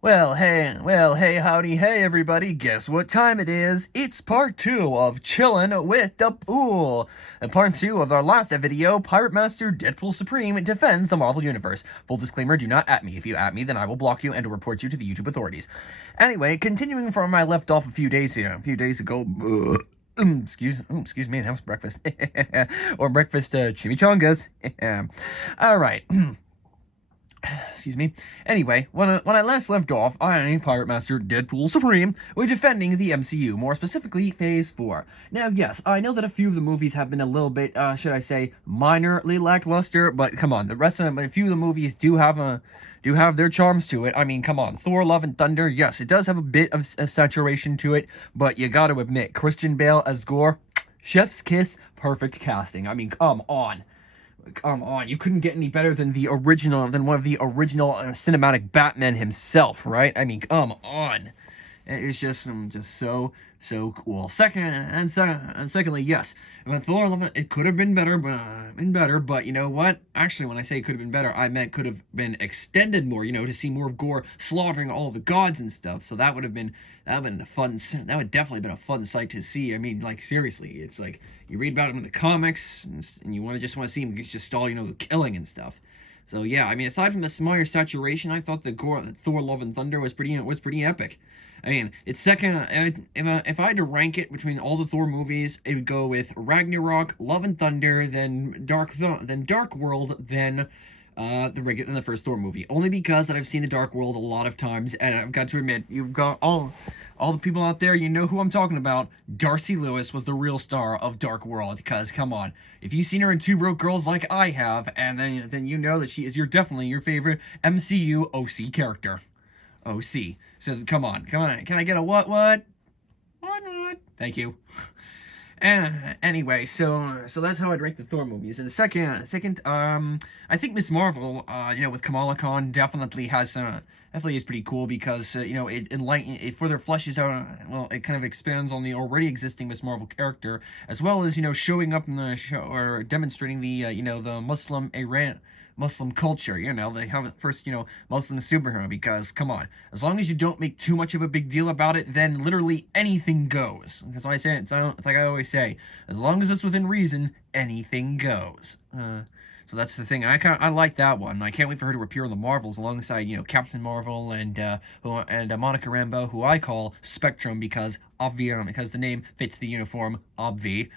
Well, hey, howdy, hey, everybody. Guess what time it is? It's part 2 of Chillin' With Da Pool. And part 2 of our last video, Piratemaster Deadpool Supreme defends the Marvel Universe. Full disclaimer, do not at me. If you at me, then I will block you and report you to the YouTube authorities. Anyway, continuing from where I left off a few days ago. Excuse me, that was breakfast. Or breakfast chimichangas. Alright. Excuse me. Anyway, when I last left off, I, Piratemaster Deadpool Supreme, were defending the MCU, more specifically Phase 4. Now, yes, I know that a few of the movies have been a little bit, should I say, minorly lackluster, but come on, the rest of them, a few of the movies do have their charms to it. I mean, come on, Thor: Love and Thunder, yes, it does have a bit of saturation to it, but you gotta admit, Christian Bale as Gore, chef's kiss, perfect casting. I mean, come on. Come on, you couldn't get any better than one of the original cinematic Batman himself, right? I mean, come on. It's just so cool. Secondly, yes, when Thor 11, it could have been better, but you know what? Actually, when I say it could have been better, I meant could have been extended more, to see more of Gore slaughtering all the gods and stuff. So that would have been a fun. That would definitely been a fun sight to see. I mean, like seriously, it's like you read about him in the comics, and you want to see him just all the killing and stuff. So yeah, I mean, aside from the smaller saturation, I thought the Thor: Love and Thunder was pretty epic. I mean, it's second. If I had to rank it between all the Thor movies, it would go with Ragnarok, Love and Thunder, then Dark World, then the first Thor movie. Only because that I've seen the Dark World a lot of times, and I've got to admit, you've got all the people out there, you know who I'm talking about. Darcy Lewis was the real star of Dark World. Because come on, if you've seen her in Two Broke Girls like I have, and then you know that she is definitely your favorite MCU OC character. OC. So come on. Can I get a what? Why not? Thank you. And anyway, so that's how I'd rank the Thor movies. And second, I think Miss Marvel, with Kamala Khan definitely is pretty cool because it further fleshes out. Well, it kind of expands on the already existing Miss Marvel character, as well as showing up in the show or demonstrating the Muslim culture. They have it first, Muslim superhero, because come on, as long as you don't make too much of a big deal about it, then literally anything goes. Because it's like I always say, as long as it's within reason, anything goes. So that's the thing. I like that one. I can't wait for her to appear in the Marvels alongside Captain Marvel and Monica Rambeau, who I call Spectrum because because the name fits the uniform, obvi.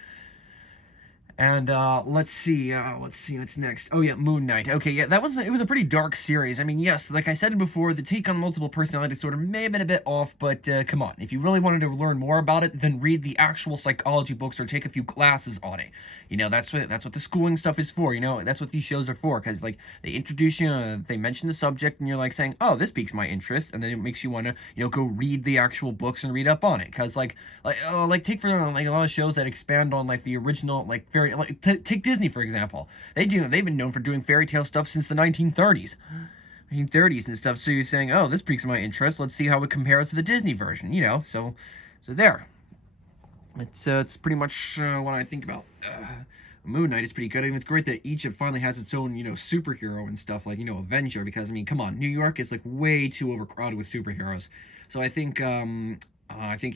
And let's see what's next. Oh yeah, Moon Knight. Okay, yeah, it was a pretty dark series. I mean, yes, like I said before, the take on multiple personality disorder may have been a bit off, but come on, if you really wanted to learn more about it, then read the actual psychology books or take a few classes on it. That's what the schooling stuff is for. That's what these shows are for, because like they introduce you, they mention the subject, and you're like saying, oh, this piques my interest, and then it makes you want to go read the actual books and read up on it, because like take for like a lot of shows that expand on like the original take Disney for example. They've been known for doing fairy tale stuff since the 1930s. 1930s and stuff. So you're saying, oh, this piques my interest. Let's see how it compares to the Disney version. So there. It's pretty much what I think about. Moon Knight is pretty good. I mean, it's great that Egypt finally has its own, superhero and stuff like, Avenger. Because I mean, come on, New York is like way too overcrowded with superheroes. So I think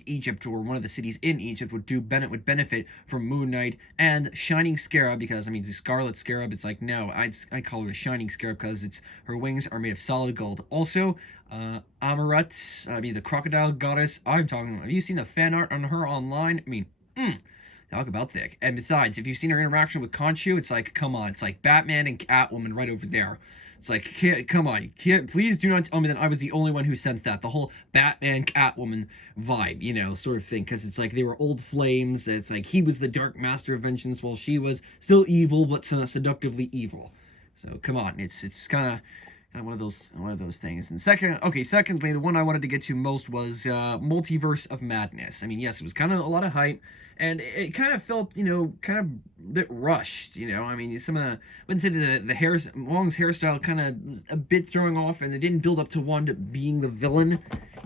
Egypt, or one of the cities in Egypt, would benefit from Moon Knight and Shining Scarab, because I mean the Scarlet Scarab. It's like, no, I call her the Shining Scarab because her wings are made of solid gold. Also, Amurat, I mean the crocodile goddess. Have you seen the fan art on her online? I mean, talk about thick. And besides, if you've seen her interaction with Khonshu, it's like, come on, it's like Batman and Catwoman right over there. It's like, come on, please do not tell me that I was the only one who sensed that. The whole Batman Catwoman vibe, sort of thing. Because it's like they were old flames. It's like he was the Dark Master of Vengeance while she was still evil, but seductively evil. So come on, it's kind of one of those things. And secondly, the one I wanted to get to most was Multiverse of Madness. I mean, yes, it was kind of a lot of hype. And it kind of felt, kind of a bit rushed, I mean, I wouldn't say Wong's hairstyle kind of a bit throwing off, and it didn't build up to Wanda being the villain,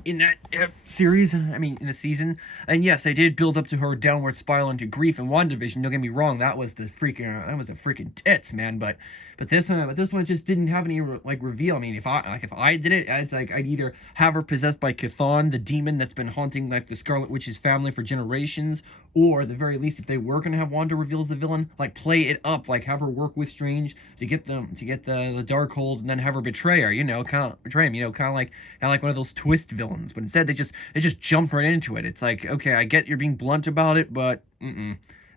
in that series, I mean, in the season. And yes, they did build up to her downward spiral into grief in WandaVision. Don't get me wrong, that was the freaking tits, man. But this one just didn't have any like reveal. I mean, if I did it, it's like I'd either have her possessed by Chthon, the demon that's been haunting like the Scarlet Witch's family for generations, or at the very least, if they were gonna have Wanda reveal as the villain, like play it up, like have her work with Strange to get the Darkhold, and then have her betray her. Kind of betray him. Kind of like one of those twist villains. But instead, they just jump right into it. It's like, okay, I get you're being blunt about it, but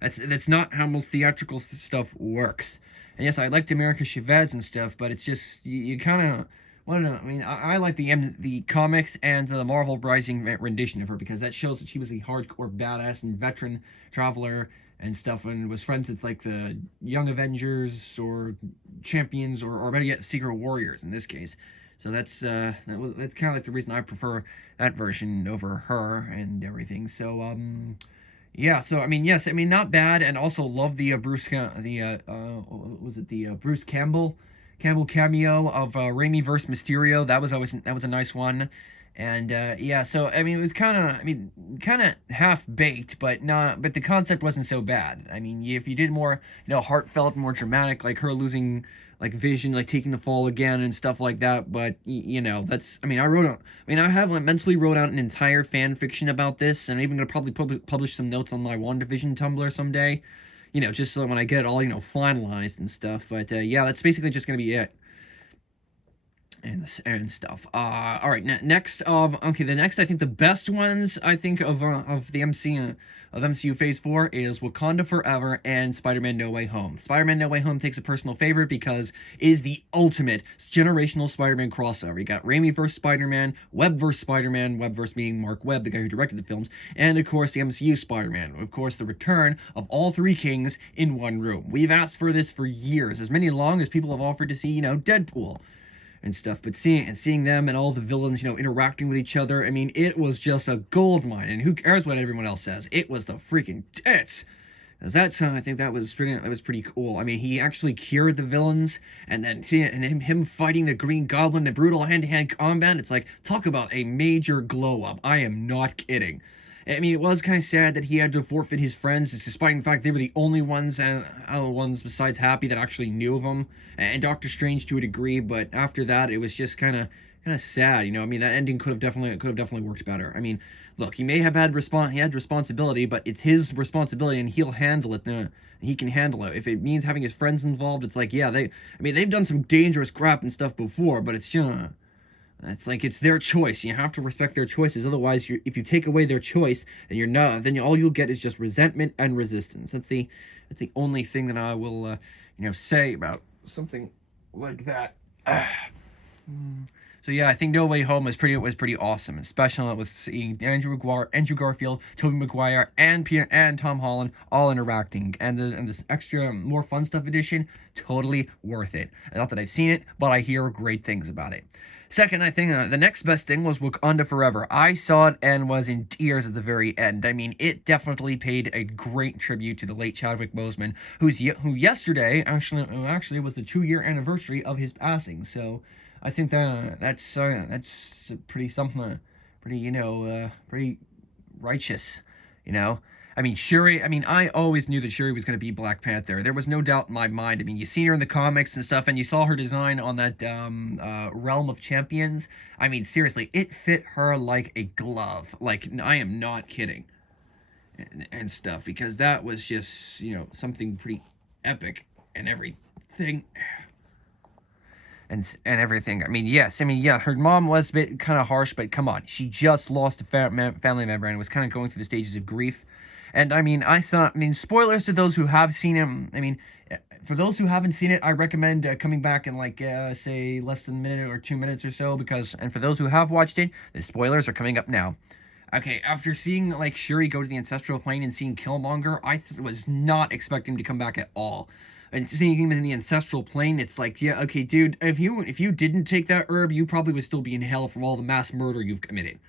that's not how most theatrical stuff works. And yes, I liked America Chavez and stuff, but it's just you kind of. Well, no, I mean, I like the comics and the Marvel Rising rendition of her because that shows that she was a hardcore badass and veteran traveler and stuff, and was friends with like the Young Avengers or Champions or better yet, Secret Warriors in this case. So that's kind of like the reason I prefer that version over her and everything. So yeah, so I mean, yes, I mean not bad, and also love the Bruce Campbell cameo of Raimi versus Mysterio. That was a nice one, and yeah, so I mean it was kind of half baked, but the concept wasn't so bad. I mean, if you did more heartfelt, more dramatic, like her losing like Vision, like taking the fall again and stuff like that. But that's I have mentally wrote out an entire fan fiction about this, and I'm even gonna probably publish some notes on my WandaVision Tumblr someday. Just so when I get it all finalized and stuff. But yeah, that's basically just gonna be it. And stuff. All right. Next, okay. The next, I think the best ones I think of the MCU Phase 4 is Wakanda Forever and Spider-Man No Way Home. Spider-Man No Way Home takes a personal favorite because it is the ultimate generational Spider-Man crossover. You got Raimi vs. Spider-Man, Webb vs. Spider-Man, Webb vs. being Mark Webb, the guy who directed the films, and of course the MCU Spider-Man. Of course, the return of all three kings in one room. We've asked for this for years, as long as people have offered to see, Deadpool and stuff, but seeing them and all the villains, interacting with each other, I mean, it was just a gold mine. And who cares what everyone else says? It was the freaking tits. I think that was pretty cool. I mean, he actually cured the villains, and then him fighting the Green Goblin in brutal hand-to-hand combat. It's like, talk about a major glow up. I am not kidding. I mean, it was kind of sad that he had to forfeit his friends, despite the fact they were the only ones, besides Happy that actually knew of him, and Doctor Strange to a degree. But after that, it was just kind of sad. I mean, that ending could have definitely worked better. I mean, look, he may have had responsibility, but it's his responsibility, and he'll handle it. He can handle it. If it means having his friends involved, it's like, yeah, they've done some dangerous crap and stuff before, but it's it's like it's their choice. You have to respect their choices. Otherwise, if you take away their choice, then all you'll get is just resentment and resistance. That's the only thing that I will say about something like that. So yeah, I think No Way Home was pretty awesome, especially with seeing Andrew Garfield, Tobey Maguire, and Tom Holland all interacting, and this extra more fun stuff edition, totally worth it. Not that I've seen it, but I hear great things about it. Second, I think the next best thing was Wakanda Forever. I saw it and was in tears at the very end. I mean, it definitely paid a great tribute to the late Chadwick Boseman, who yesterday actually was the 2-year anniversary of his passing. So I think that's pretty something, pretty righteous, I mean, Shuri, I always knew that Shuri was going to be Black Panther. There was no doubt in my mind. I mean, you seen her in the comics and stuff, and you saw her design on that Realm of Champions. I mean, seriously, it fit her like a glove. Like, I am not kidding. And stuff, because that was just, something pretty epic and everything. And everything. I mean, yes. I mean, yeah, her mom was a bit kind of harsh, but come on. She just lost a family member and was kind of going through the stages of grief. And I mean, spoilers to those who have seen him. I mean, for those who haven't seen it, I recommend coming back in say less than a minute or 2 minutes or so, and for those who have watched it, the spoilers are coming up now. Okay, after seeing Shuri go to the ancestral plane and seeing Killmonger, I was not expecting him to come back at all. And seeing him in the ancestral plane, it's like, yeah, okay, dude, if you didn't take that herb, you probably would still be in hell from all the mass murder you've committed.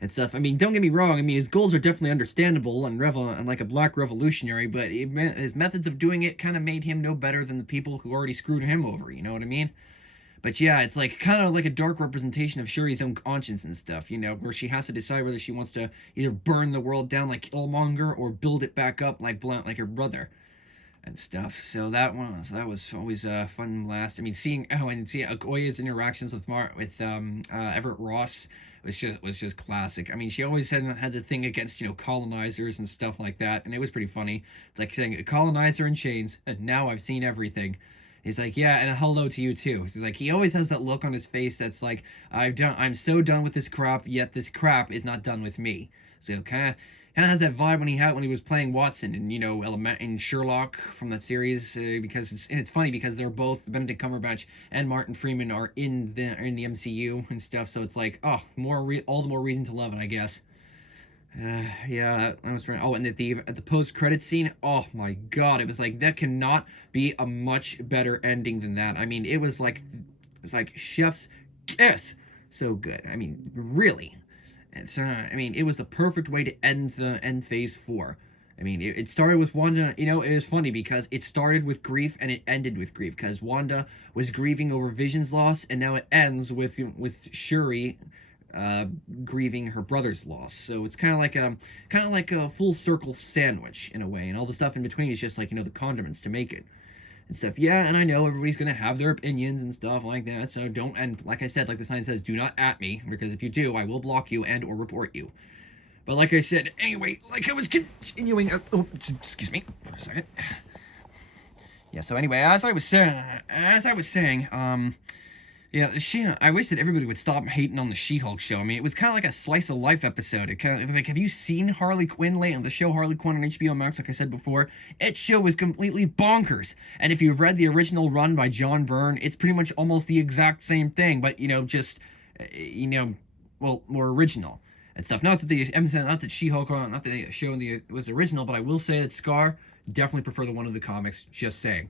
And stuff. I mean, don't get me wrong. I mean, his goals are definitely understandable and like a black revolutionary, but his methods of doing it kind of made him no better than the people who already screwed him over. You know what I mean? But yeah, it's like kind of like a dark representation of Shuri's own conscience and stuff, you know, where she has to decide whether she wants to either burn the world down like Killmonger or build it back up like Blunt, like her brother and stuff. So that was always a fun blast. I mean, seeing and seeing Okoye's interactions with Everett Ross was just classic. I mean, she always had the thing against colonizers and stuff like that, and it was pretty funny. It's like saying a colonizer in chains, and now I've seen everything. He's like, yeah, and a hello to you too. He's like, he always has that look on his face that's like, I'm so done with this crap, yet this crap is not done with me. So kind of has that vibe when he was playing Watson and in Sherlock from that series, because it's funny because they're both Benedict Cumberbatch and Martin Freeman are in the MCU and stuff, so it's like, oh, all the more reason to love it, I guess. Yeah, that was right. Oh, and at the post credit scene, oh my god, it was like that cannot be a much better ending than that. I mean, it was like chef's kiss, so good. I mean, really. It's I mean, it was the perfect way to end phase 4. I mean, it started with Wanda. It was funny because it started with grief and it ended with grief because Wanda was grieving over Vision's loss, and now it ends with Shuri grieving her brother's loss. So it's kind of like a full circle sandwich in a way, and all the stuff in between is just like the condiments to make it and stuff. Yeah, and I know everybody's gonna have their opinions and stuff like that, so don't, and like I said, like the sign says, do not at me, because if you do, I will block you and or report you. But like I said, anyway, like I was continuing, oh, excuse me for a second. Yeah, so anyway, as I was saying, yeah, I wish that everybody would stop hating on the She-Hulk show. I mean, it was kind of like a slice of life episode. It was like, have you seen Harley Quinn lately? On the show Harley Quinn on HBO Max, like I said before, its show was completely bonkers. And if you've read the original run by John Byrne, it's pretty much almost the exact same thing, but just well, more original and stuff. Not that She-Hulk, not that the show was original, but I will say that Scar definitely prefer the one in the comics. Just saying.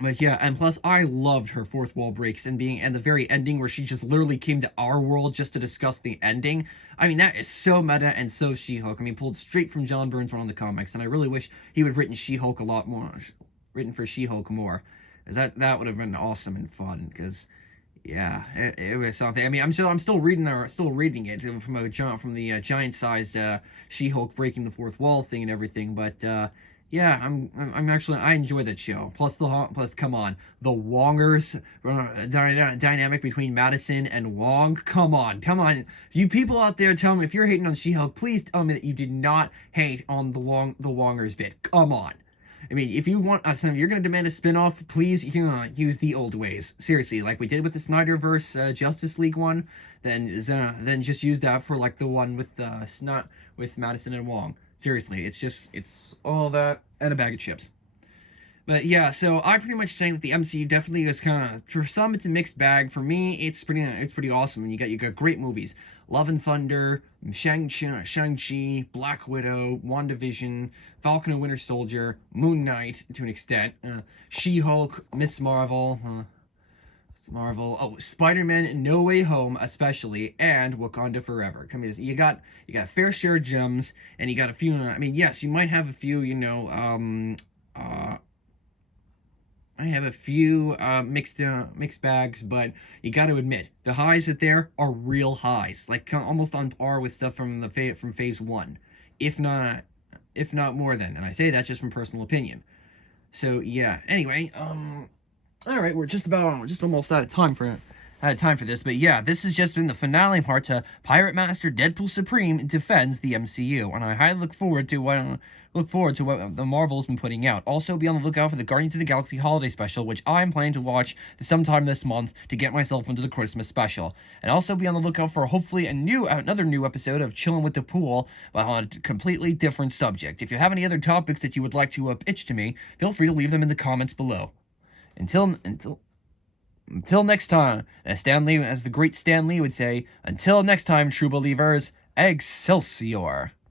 But yeah, and plus I loved her fourth wall breaks and the very ending where she just literally came to our world just to discuss the ending. I mean, that is so meta and so She-Hulk. I mean, pulled straight from John Byrne's run on the comics, and I really wish he would have written She-Hulk a lot more, written for She-Hulk more, because that would have been awesome and fun. Because yeah, it was something. I mean, I'm still reading it from the giant-sized She-Hulk breaking the fourth wall thing and everything, but yeah, I'm actually, I enjoy that show. Plus come on, the Wongers dynamic between Madison and Wong. Come on, you people out there, tell me if you're hating on She-Hulk. Please tell me that you did not hate on the Wongers bit. Come on. I mean, if you want, if you're gonna demand a spinoff, please use the old ways. Seriously, like we did with the Snyderverse Justice League one, then just use that for like the one with Madison and Wong. Seriously, it's all that and a bag of chips. But yeah, so I pretty much saying that the MCU definitely is kind of, for some it's a mixed bag. For me, it's pretty awesome. And you got great movies: Love and Thunder, Shang-Chi, Black Widow, WandaVision, Falcon and Winter Soldier, Moon Knight to an extent, She-Hulk, Miss Marvel, oh, Spider-Man No Way Home especially, and Wakanda Forever. Come on, you got a fair share of gems, and you got a few. I mean, yes, you might have a few, I have a few mixed bags, but you got to admit the highs that there are real highs, like almost on par with stuff from from Phase 1, if not more than. And I say that just from personal opinion. So yeah. Anyway, all right, we're just almost out of time for this, but yeah, this has just been the finale part to Piratemaster Deadpool Supreme defends the MCU, and I highly look forward to what the Marvel's been putting out. Also, be on the lookout for the Guardians of the Galaxy holiday special, which I'm planning to watch sometime this month to get myself into the Christmas special. And also be on the lookout for hopefully another new episode of Chillin With Da Pool, but on a completely different subject. If you have any other topics that you would like to pitch to me, feel free to leave them in the comments below. Until next time, as the great Stan Lee would say, until next time, true believers, Excelsior.